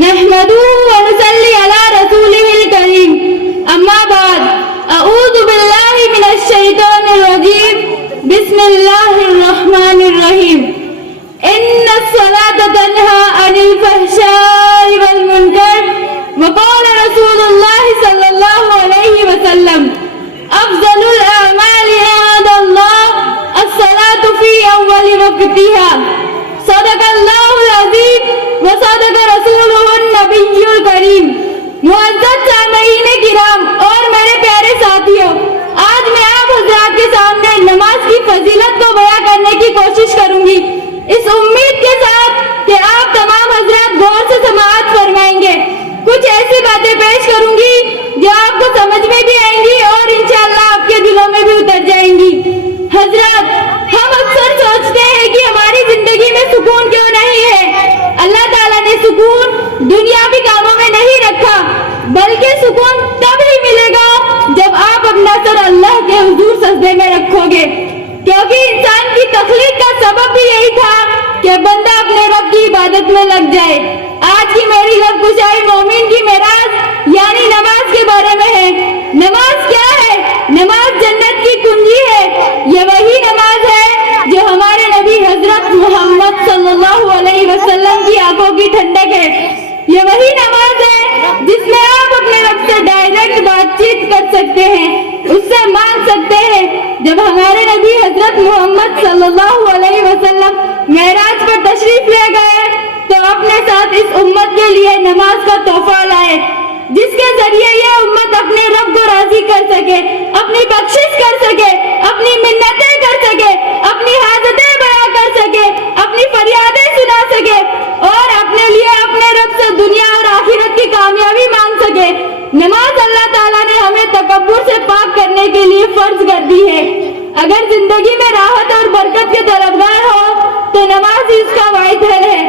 نحمده ونصلي على رسوله الكريم أما بعد أعوذ بالله من الشيطان الرجيم بسم الله الرحمن الرحيم إن الصلاة تنهى عن الفحشاء والمنكر وقال رسول الله صلى الله عليه وسلم أفضل الأعمال عند الله الصلاة في أول وقتها صدق الله العظيم وصدق رسوله النبی الکریم. معزز سامعین کرام اور میرے پیارے ساتھیوں، آج میں آپ حضرات کے سامنے نماز کی فضیلت کو بیان کرنے کی کوشش کروں گی، اس امید کے ساتھ کہ آپ تمام حضرات غور سے سماعت فرمائیں گے. کچھ ایسی باتیں پیش کروں گی جو آپ کو سمجھ میں بھی آئیں گی اور انشاءاللہ آپ کے دلوں میں بھی اتر جائیں گی. حضرات، ہم اکثر سوچتے ہیں کہ ہماری زندگی میں سکون کیوں نہیں ہے. اللہ تعالیٰ نے سکون دنیاوی کاموں میں نہیں رکھا، بلکہ سکون تب ہی ملے گا جب آپ اپنا سر اللہ کے حضور سجدے میں رکھو گے، کیونکہ انسان کی تخلیق کا سبب بھی یہی تھا کہ بندہ اپنے رب کی عبادت میں لگ جائے. آج کی میری لب گشائی مومن کی معراج یعنی نماز کے بارے میں ہے. نماز کیا ہے؟ نماز جنت کی کنجی ہے. یہ وہی نماز ہے جو ہمارے نبی حضرت محمد صلی اللہ علیہ وسلم کی آنکھوں کی ٹھنڈک ہے. یہ وہی نماز ہے جس میں آپ اپنے رب سے ڈائریکٹ بات چیت کر سکتے ہیں، اس سے مانگ سکتے ہیں. جب ہمارے نبی حضرت محمد صلی اللہ علیہ وسلم معراج پر تشریف لے گئے تو اپنے ساتھ اس امت کے لیے نماز کا تحفہ لائے، جس کے ذریعے یہ امت اپنے رب کو راضی کر سکے، اپنی بخشش کر سکے، اپنی منتیں کر سکے، اپنی حاجتیں بیان کر سکے، اپنی فریادیں سنا سکے اور اپنے لیے اپنے رب سے دنیا اور آخرت کی کامیابی مانگ سکے. نماز اللہ تعالیٰ نے ہمیں تکبر سے پاک کرنے کے لیے فرض کر دی ہے. اگر زندگی میں راحت اور برکت کے طلبگار ہو تو نماز ہی اس کا واحد حل ہے.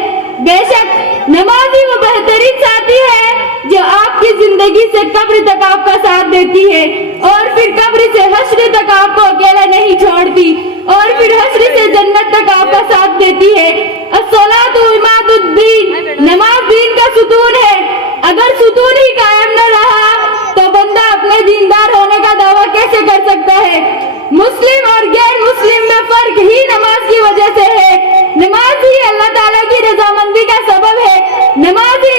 بے شک نماز ہی وہ بہترین ساتھی ہے جو آپ کی زندگی سے قبر تک آپ کا ساتھ دیتی ہے اور پھر قبر سے حشر تک آپ کو اکیلا نہیں چھوڑتی اور پھر حشر سے جنت تک آپ کا ساتھ دیتی ہے. الصلاۃ عماد الدین، نماز دین کا ستون ہے. اگر ستون ہی قائم نہ رہا تو بندہ اپنے دیندار ہونے کا دعویٰ کیسے کر سکتا ہے؟ مسلم اور غیر مسلم میں فرق ہی نماز کی وجہ سے ہے. نماز ہی اللہ تعالیٰ کی رضامندی کا سبب ہے. نماز ہی